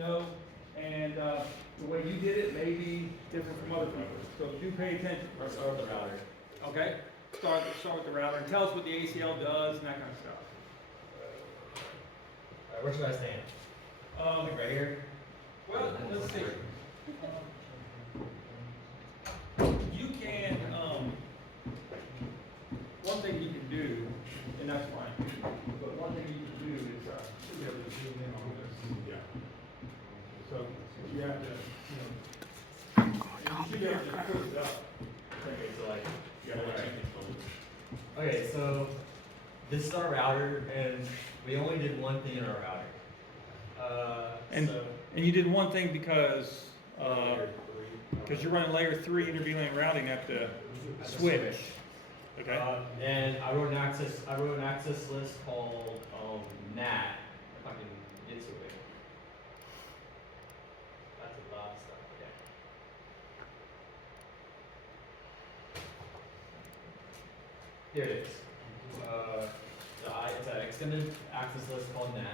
know, and the way you did it may be different from other people. So do pay attention. Let's start with the router. Okay? Start with the router and tell us what the ACL does and that kind of stuff. Alright, where should I stand? Like right here? Well, let's see. You can, one thing you can do, and that's fine, but one thing you can do is, should be able to zoom in on this. Yeah. So you have to, you should be able to push it up. Okay, so like, Yeah, right. okay, so this is our router, and we only did one thing in our router. And you did one thing because you're running layer 3 inter-VLAN routing at the switch. Okay. And I wrote an access list called NAT. If I can get to it. That's a lot of stuff. Okay. Here it is. It's an extended access list called NAT,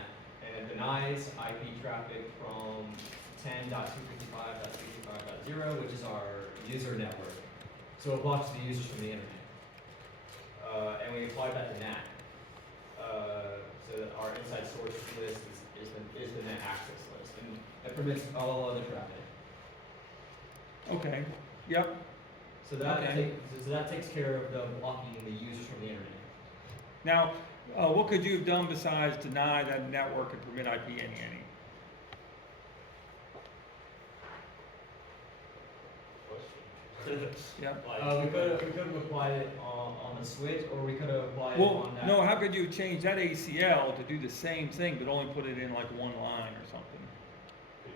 and it denies IP traffic from 10.255.65.0, which is our user network. So it blocks the users from the internet. And we applied that to NAT. So that our inside source list is the NAT access list, and it permits all other traffic. Okay. Yep. So that Okay. that takes care of the blocking the users from the internet. Now, what could you have done besides deny that network and permit IP any? Yeah. We could have applied it on the switch, or we could have applied it Well, on that. no, how could you change that ACL to do the same thing, but only put it in like one line or something? Did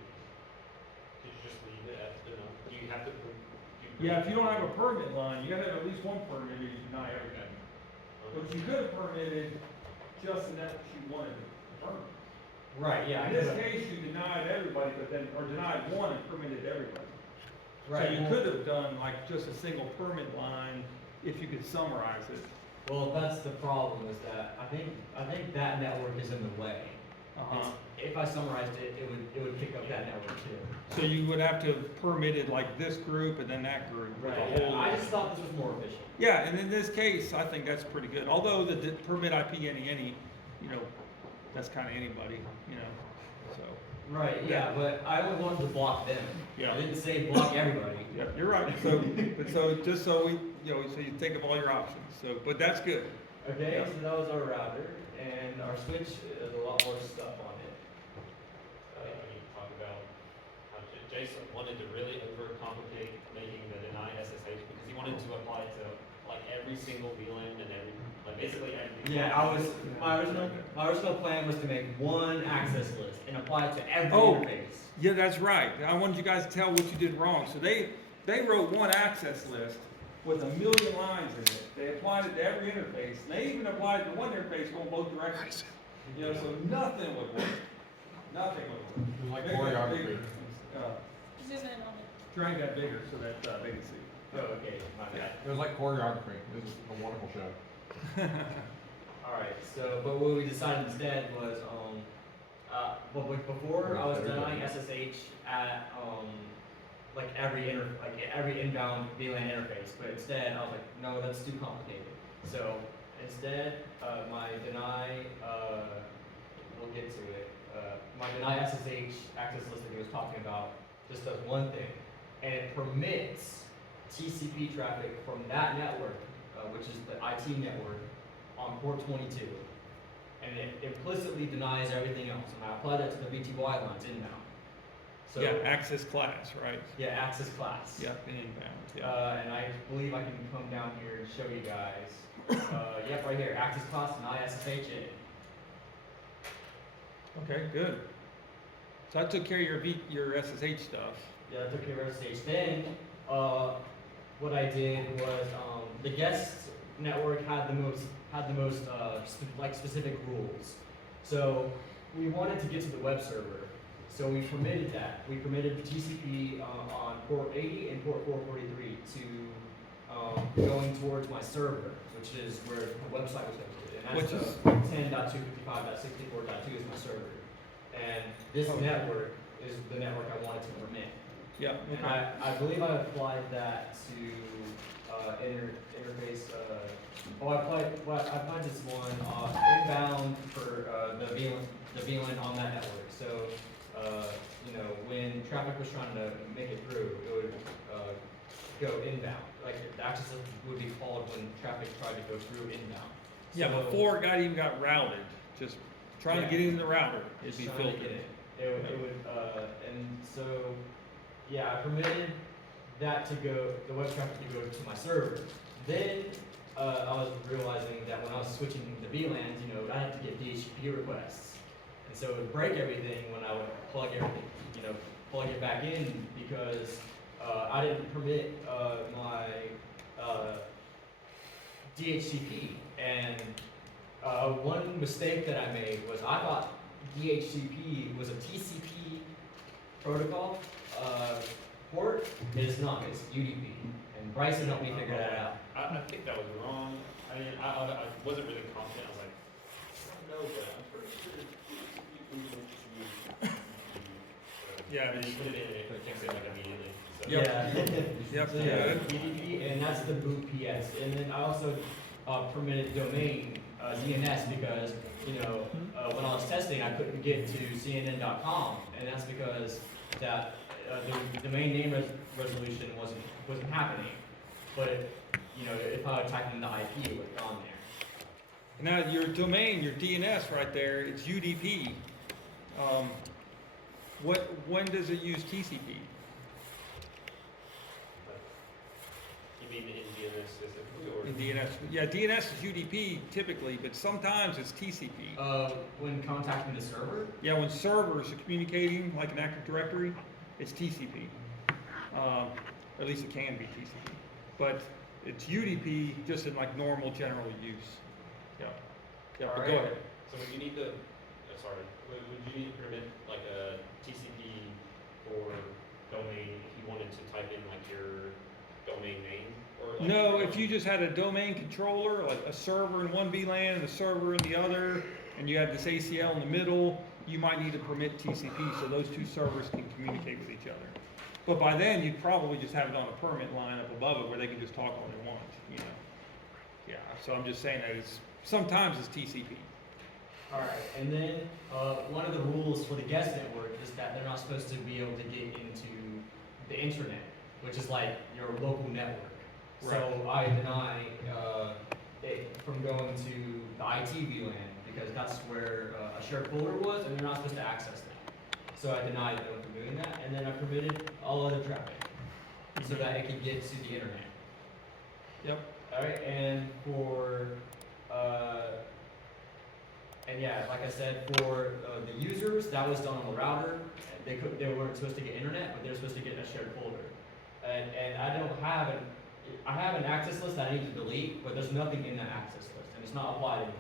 you just leave it at the, do you have to? Yeah, if you don't have a permit line, you gotta have at least one permit or you deny everything. But you could have permitted just the net you wanted to permit. Right, yeah. In this case, you denied everybody, or denied one and permitted everybody. Right. So you could have done like just a single permit line if you could summarize it. Well, that's the problem, is that I think that network is in the way. Uh-huh. If I summarized it, it would pick up that network too. So you would have to have permitted like this group and then that group. with the Right. whole- I just thought this was more efficient. Yeah, and in this case, I think that's pretty good. Although the permit IP any, that's kind of anybody, so. Right. Yeah, but I only wanted to block them. Yeah. I didn't say block everybody. Yeah, you're right. So, just so we, so you think of all your options. So, but that's good. Okay, Yeah. so that was our router, and our switch has a lot more stuff on it. I need to talk about how Jason wanted to really overcomplicate making the deny SSH because he wanted to apply it to like every single VLAN and basically every. Yeah, my original plan was to make one access list and apply it to every Oh. interface. Yeah, that's right. I wanted you guys to tell what you did wrong. So they wrote one access list with 1 million lines in it. They applied it to every interface. They even applied it to one interface going both directions. So nothing would work. Nothing would work. It was like Make that choreography. bigger. Zoom in on it. Try that bigger so that they can see. Oh, okay, my bad. It was like choreography. It was a wonderful show. Alright, so, but what we decided instead was, before I was denying SSH at, like every inbound VLAN interface, but instead I was like, no, that's too complicated. So instead, my deny, we'll get to it, my deny SSH access list that he was talking about just does one thing, and it permits TCP traffic from that network, which is the IT network, on port 22. And it implicitly denies everything else. And I apply that to the VTY lines inbound. So, Yeah, access class, right? yeah, access class. Yeah, and inbound, yeah. And I believe I can come down here and show you guys. Yep, right here, access class and ISSH it. Okay, good. So I took care of your SSH stuff. Yeah, I took care of SSH. Then, what I did was, the guest network had the most specific rules. So we wanted to get to the web server. So we permitted that. We permitted TCP on port 80 and port 443 to going towards my server, which is where the website was hosted. And that's Which is? 10.255.64.2 is my server. And this network is the network I wanted to permit. Yeah, And okay. I believe I applied that to, interface, I applied this one, inbound for, the VLAN on that network. So, you know, when traffic was trying to make it through, it would, go inbound. Like, the access would be called when traffic tried to go through inbound. Yeah, So- before it got even got routed, just trying to Yeah. get it in the router, it'd Just be trying to filtered. get it would, and so, yeah, I permitted that to go, the web traffic to go to my server. Then, I was realizing that when I was switching the VLANs, you know, I had to get DHCP requests. And so it would break everything when I would plug everything, you know, plug it back in because, I didn't permit, my, DHCP. And, one mistake that I made was I thought DHCP was a TCP protocol, port. It is not, it's UDP. And Bryson helped me figure that out. I think that was wrong. I mean, I wasn't really confident. I was like, I don't know, but I'm pretty sure we should use. Yeah, And you put it in, and it kicks in like immediately. So. Yep. Yeah. Yep, So yeah. yeah, UDP, and that's the boot PS. And then I also, permitted domain, DNS because, you know, when I was testing, I couldn't get to CNN.com. And that's because that, the domain name resolution wasn't happening. But, you know, if I had typed in the IP, it would have gone there. Now, your domain, your DNS right there, it's UDP. When does it use TCP? You mean in DNS specifically, or? In DNS, yeah, DNS is UDP typically, but sometimes it's TCP. When contacting the server, Yeah, when servers are communicating, like an Active Directory, it's TCP. At least it can be TCP. But it's UDP just in like normal general use. Yeah. Yeah, but go Alright. ahead. So would you need to, sorry, would you need to permit like a TCP for domain if you wanted to type in like your domain name? Or like No, if you just had a domain controller, like a server in one VLAN and a server in the other, and you had this ACL in the middle, you might need to permit TCP so those two servers can communicate with each other. But by then, you'd probably just have it on a permit line up above it where they can just talk when they want, you know? Yeah, so I'm just saying that sometimes it's TCP. alright, and then, one of the rules for the guest network is that they're not supposed to be able to get into the internet, which is like your local network. So I deny, it from going to the IT VLAN, because that's where, a shared folder was, and they're not supposed to access that. So I denied them from doing that, and then I permitted all other traffic, so that it could get to the internet. Yep. Alright, and for, and yeah, like I said, for, the users, that was done on the router. They weren't supposed to get internet, but they're supposed to get a shared folder. And I have an access list that I need to delete, but there's nothing in that access list, and it's not applied anywhere.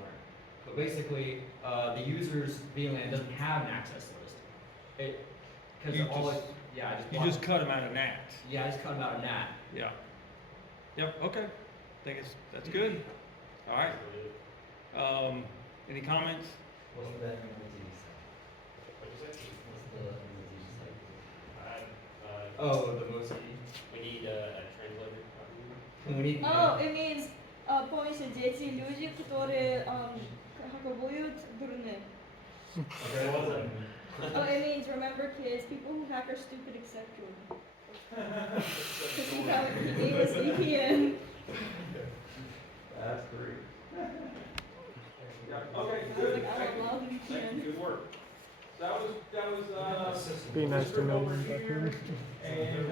But basically, the user's VLAN doesn't have an access list. Because You all just- it, yeah, I just. You just cut them out of NAT. Yeah, I just cut them out of NAT. Yeah. Yep, okay. That's good. All right. Any comments? What's the emojis? What'd you say? What's the emojis? Oh, the most. We need a translator. We need. Oh, it means помните, дети, люди, которые хакуют дурны. Okay, what was it? Oh, it means remember kids, people who hack are stupid except Jordan. Because he gave us VPN. That's great. Yeah, okay, I was like, I don't love Thank you, VPN. good work. That was, Be nice to Mr. know over you back here, and,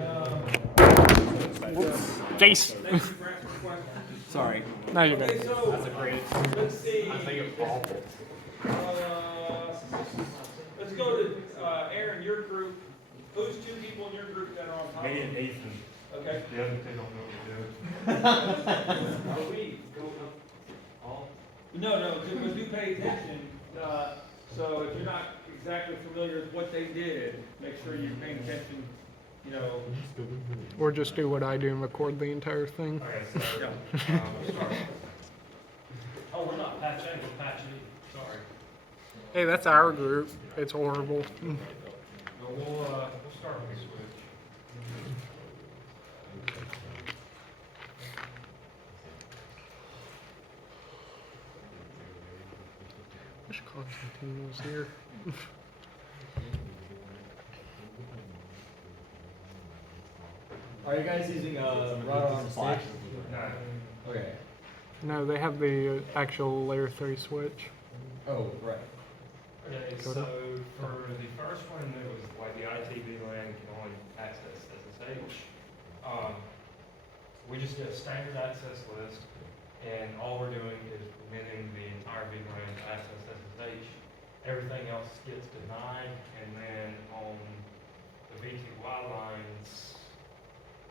Jace. thank you for asking questions. Sorry. No, you're Okay, good. so, That's a great. let's see. I think it's awful. Let's go to, Aaron, your group. Who's two people in your group that are on top? Me and Ethan, Okay. the other two don't know what they're doing. Are we? No, do pay attention. So if you're not exactly familiar with what they did, make sure you're paying attention, you know. Or just do what I do and record the entire thing. Okay, so, Yeah. we'll start. Oh, we're not Patch A, we're Patch E, sorry. Hey, that's our group. It's horrible. We'll Constantine was here. Are you guys using rod on Flash. stick? Okay. No, they have the actual layer 3 switch. Oh, right. Okay, Coda? so for the first one, it was like the IT VLAN can only access SSH. We just did a standard access list, and all we're doing is permitting the entire VLAN to access SSH. Everything else gets denied, and then on the VTY lines,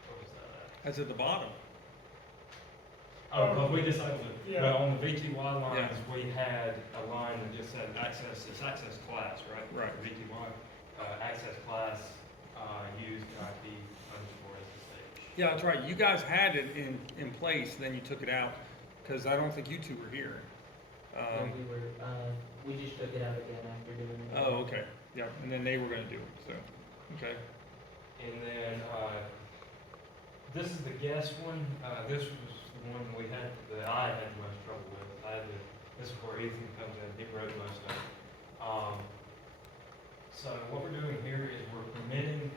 what was that at? That's at the bottom. Oh, because we disabled it. Yeah. But on the VTY lines, we had a line that just said access, it's access class, right? Right. VTY, access class, used IP underscore SSH. Yeah, that's right. You guys had it in place, then you took it out, because I don't think you two were here. We just took it out again after doing it. Oh, okay. Yeah, and then they were gonna do it, so, okay. And then, this is the guest one, this was the one we had, that I had the most trouble with. This is where Ethan comes in, he wrote most of it. So what we're doing here is we're permitting,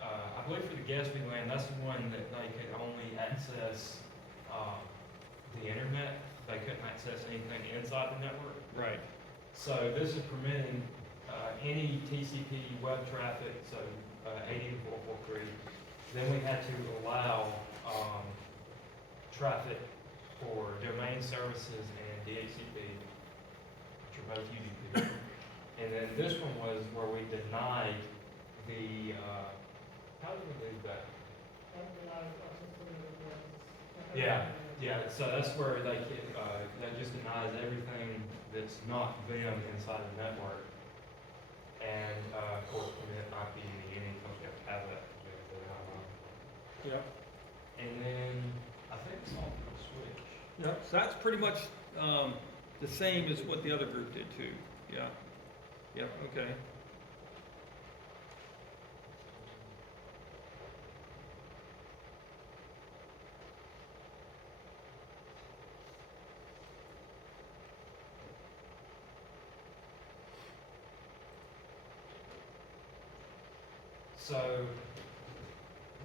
I believe for the guest VLAN, that's the one that they could only access, the internet. They couldn't access anything inside the network. Right. So this is permitting any TCP web traffic, so 80 to 443. Then we had to allow traffic for domain services and DHCP, which are both UDP. And then this one was where we denied the, how did we leave that? Yeah, so that's where they can, that just denies everything that's not them inside the network. And, of course, permit IP in any company have to have that. Yep. And then, I think it's all for the switch. Yep, so that's pretty much, the same as what the other group did too. Yeah. Yep, okay. So, I'm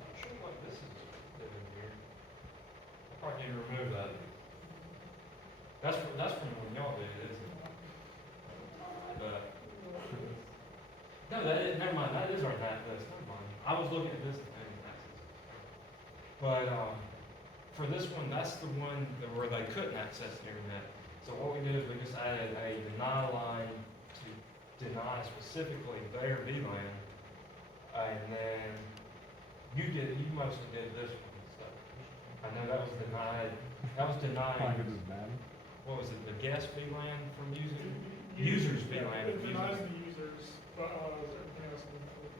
not sure what this is doing here. I probably need to remove that. That's from when y'all did it, isn't it? But, no, that is, never mind, that is our NAT list, never mind. I was looking at this thing, access. But, for this one, that's the one that where they couldn't access the internet. So what we did is we just added a deny line to deny specifically their VLAN. And then you mostly did this one, so. I know that was denied, Like it is bad. what was it, the guest VLAN from users VLAN. It denies the users, but, everything else is included.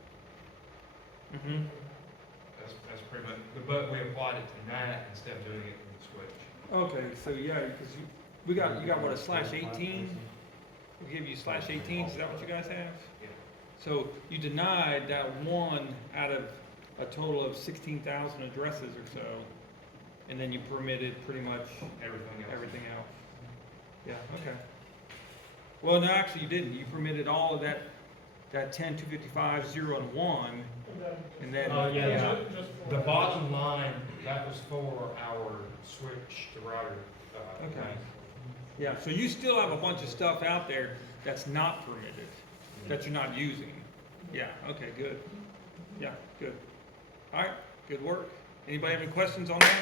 Mm-hmm. That's pretty much, but we applied it to NAT instead of doing it in the switch. Okay, so yeah, because you got what, a /18? We give you /18, is that what you guys have? Yeah. So you denied that one out of a total of 16,000 addresses or so, and then you permitted pretty much everything else. Yeah, okay. Well, no, actually you didn't. You permitted all of that 10, 255, 0, and 1, and then. Yeah. Just for The bottom line, that was for our switch to router. Okay. Yeah, so you still have a bunch of stuff out there that's not permitted, that you're not using. Yeah, okay, good. Yeah, good. All right, good work. Anybody have any questions on that?